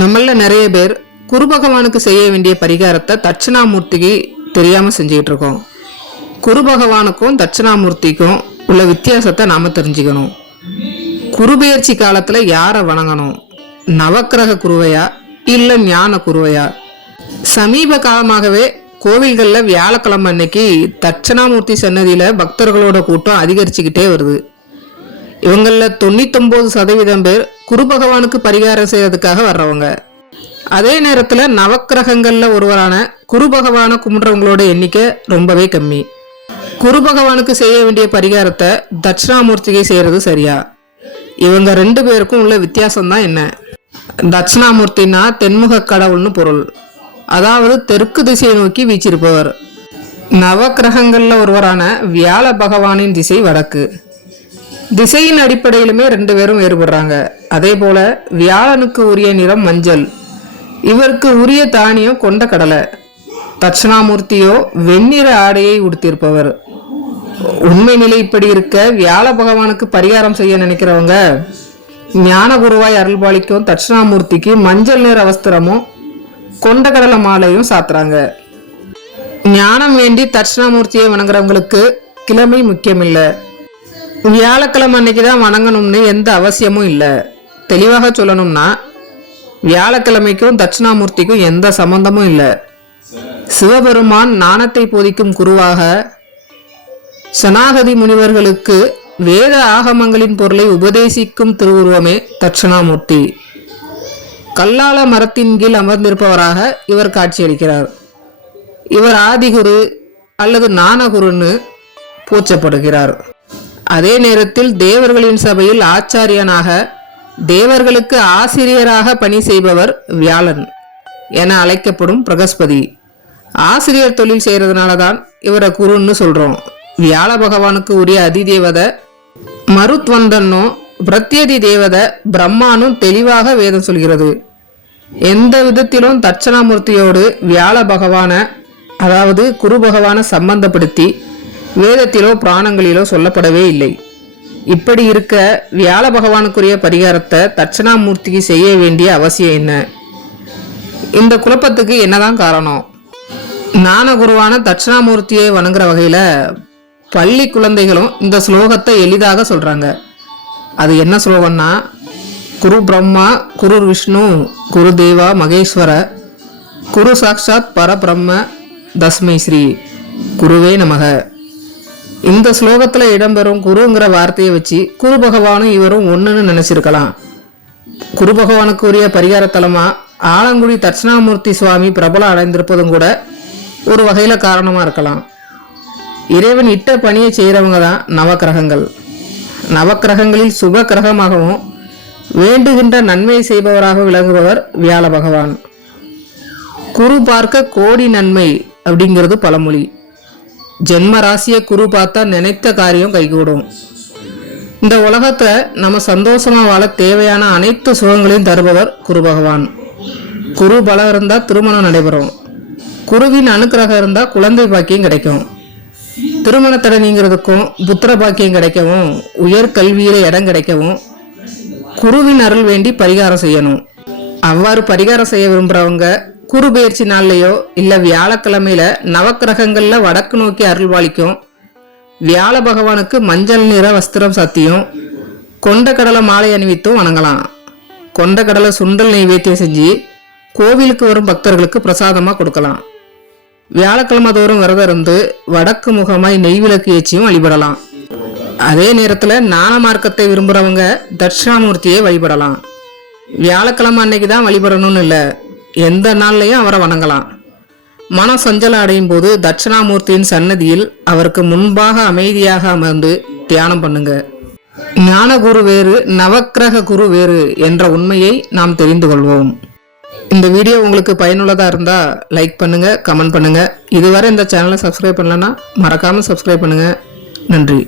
நம்மள நிறைய பேர் குரு பகவானுக்கு செய்ய வேண்டிய பரிகாரத்தை தட்சிணாமூர்த்திக்கு தெரியாமல் செஞ்சுக்கிட்டு இருக்கோம். குரு பகவானுக்கும் தட்சிணாமூர்த்திக்கும் உள்ள வித்தியாசத்தை நாம் தெரிஞ்சுக்கணும். குருபெயர்ச்சி காலத்தில் யாரை வணங்கணும்? நவக்கிரக குருவையா இல்லை ஞான குருவையா? சமீப காலமாகவே கோவில்களில் வியாழக்கிழமை அன்னைக்கு தட்சிணாமூர்த்தி சன்னதியில் பக்தர்களோட கூட்டம் அதிகரிச்சுக்கிட்டே வருது. இவங்களில் தொண்ணூத்தொம்பது சதவீதம் பேர் குரு பகவானுக்கு பரிகாரம் செய்யறதுக்காக வர்றவங்க. அதே நேரத்தில் நவக்கிரகங்களில் ஒருவரான குரு பகவானை கும்பிட்றவங்களோட எண்ணிக்கை ரொம்பவே கம்மி. குரு பகவானுக்கு செய்ய வேண்டிய பரிகாரத்தை தட்சிணாமூர்த்திக்கு செய்கிறது சரியா? இவங்க ரெண்டு பேருக்கும் உள்ள வித்தியாசம் தான் என்ன? தட்சிணாமூர்த்தினா தென்முக கடவுள்னு பொருள். அதாவது தெற்கு திசையை நோக்கி வீச்சிருப்பவர். நவக்கிரகங்களில் ஒருவரான வியாழ பகவானின் திசை வடக்கு. திசையின் அடிப்படையிலுமே ரெண்டு பேரும் வேறுபடுறாங்க. அதே போல வியாழனுக்கு உரிய நிறம் மஞ்சள். இவருக்கு உரிய தானியம் கொண்ட கடலை. தட்சிணாமூர்த்தியோ வெண்ணிற ஆடையை உடுத்தியிருப்பவர். உண்மை நிலை இப்படி இருக்க வியாழ பகவானுக்கு பரிகாரம் செய்ய நினைக்கிறவங்க ஞான குருவாய் அருள்பாலிக்கும் தட்சிணாமூர்த்திக்கு மஞ்சள் நிற அவஸ்திரமும் கொண்ட கடலை மாலையும் சாத்துறாங்க. ஞானம் வேண்டி தட்சிணாமூர்த்தியை வணங்குறவங்களுக்கு கிழமை முக்கியமில்லை. வியாழக்கிழமை அன்னைக்கு தான் வணங்கணும்னு எந்த அவசியமும் இல்லை. தெளிவாக சொல்லணும்னா வியாழக்கிழமைக்கும் தட்சிணாமூர்த்திக்கும் எந்த சம்பந்தமும் இல்லை. சிவபெருமான் நாணத்தை போதிக்கும் குருவாக சனாகதி முனிவர்களுக்கு வேத ஆகமங்களின் பொருளை உபதேசிக்கும் திருவுருவமே தட்சிணாமூர்த்தி. கல்லால மரத்தின் கீழ் அமர்ந்திருப்பவராக இவர் காட்சியளிக்கிறார். இவர் ஆதிகுரு அல்லது நாணகுருன்னு பூச்சப்படுகிறார் அதே நேரத்தில் தேவர்களின் சபையில் ஆச்சாரியனாக தேவர்களுக்கு ஆசிரியராக பணி செய்பவர் வியாழன் என அழைக்கப்படும் பிரகஸ்பதி. ஆசிரியர் தொழில் செய்கிறதுனால தான் இவரை குருன்னு சொல்கிறோம் வியாழ பகவானுக்கு உரிய அதிதேவதை மருத்வந்தனும் பிரத்யதி தேவதை பிரம்மானும் தெளிவாக வேதம் சொல்கிறது. எந்த விதத்திலும் தட்சணாமூர்த்தியோடு வியாழ பகவான அதாவது குரு பகவானை சம்பந்தப்படுத்தி வேதத்திலோ புராணங்களிலோ சொல்லப்படவே இல்லை. இப்படி இருக்க வியாழ பகவானுக்குரிய பரிகாரத்தை தட்சணாமூர்த்திக்கு செய்ய வேண்டிய அவசியம் என்ன? இந்த குழப்பத்துக்கு என்னதான் காரணம்? ஞானகுருவான தட்சிணாமூர்த்தியை வணங்குற வகையில் பள்ளி குழந்தைகளும் இந்த ஸ்லோகத்தை எளிதாக சொல்கிறாங்க அது என்ன ஸ்லோகம்னா குரு பிரம்மா குரு விஷ்ணு குரு தேவா மகேஸ்வர குரு சாக்ஷாத் பரபிரம்ம தஸ்மை ஸ்ரீ குருவே நமக. இந்த ஸ்லோகத்தில் இடம்பெறும் குருங்கிற வார்த்தையை வச்சு குரு பகவானும் இவரும் ஒன்றுன்னு நினச்சிருக்கலாம். குரு பகவானுக்குரிய பரிகார தலமாக ஆலங்குடி தட்சிணாமூர்த்தி சுவாமி பிரபலம் அடைந்திருப்பதும் கூட ஒரு வகையில் காரணமாக இருக்கலாம். இறைவன் இட்ட பணியை செய்கிறவங்க தான் நவக்கிரகங்கள். நவக்கிரகங்களில் சுப கிரகமாகவும் வேண்டுகின்ற நன்மை செய்பவராக விளங்குபவர் வியாழ பகவான். குரு பார்க்க கோடி நன்மை அப்படிங்கிறது பழமொழி. ஜென்ம ராசியை குரு பார்த்தா நினைத்த காரியம் கைகூடும். இந்த உலகத்தை நம்ம சந்தோஷமா வாழ தேவையான அனைத்து சுகங்களையும் தருபவர் குரு பகவான். குரு பலம் இருந்தால் திருமணம் நடைபெறும். குருவின் அனுக்கிரகம் இருந்தால் குழந்தை பாக்கியம் கிடைக்கும். திருமண தடை நீங்கிறதுக்கும் புத்திர பாக்கியம் கிடைக்கவும் உயர் கல்வியில இடம் கிடைக்கவும் குருவின் அருள் வேண்டி பரிகாரம் செய்யணும். அவ்வாறு பரிகாரம் செய்ய விரும்புகிறவங்க குரு பயிற்சி நாள்லையோ இல்லை வியாழக்கிழமையில நவக்கிரகங்களில் வடக்கு நோக்கி அருள்வாளிக்கும் வியாழ பகவானுக்கு மஞ்சள் நிற வஸ்திரம் சாத்தியும் கொண்ட கடலை மாலை அணிவித்தும் வணங்கலாம். கொண்ட கடலை சுண்டல் நெய்வேத்தியம் செஞ்சு கோவிலுக்கு வரும் பக்தர்களுக்கு பிரசாதமாக கொடுக்கலாம். வியாழக்கிழமை தோறும் விரதம் இருந்து வடக்கு முகமாய் நெய் விளக்கு ஏச்சியும் வழிபடலாம். அதே நேரத்தில் ஞான மார்க்கத்தை விரும்புகிறவங்க தட்சிணாமூர்த்தியை வழிபடலாம். வியாழக்கிழமை அன்னைக்கு தான் வழிபடணும்னு இல்லை. எந்த நாள்லையும் அவரை வணங்கலாம். மன சஞ்சலம் அடையும் போது தட்சிணாமூர்த்தியின் சன்னதியில் அவருக்கு முன்பாக அமைதியாக அமர்ந்து தியானம் பண்ணுங்க. ஞான குரு வேறு நவக்கிரக குரு வேறு என்ற உண்மையை நாம் தெரிந்து கொள்வோம். இந்த வீடியோ உங்களுக்கு பயனுள்ளதாக இருந்தால் லைக் பண்ணுங்கள் கமெண்ட் பண்ணுங்கள் இதுவரை இந்த சேனலை சப்ஸ்கிரைப் பண்ணலன்னா மறக்காமல் சப்ஸ்கிரைப் பண்ணுங்கள் நன்றி.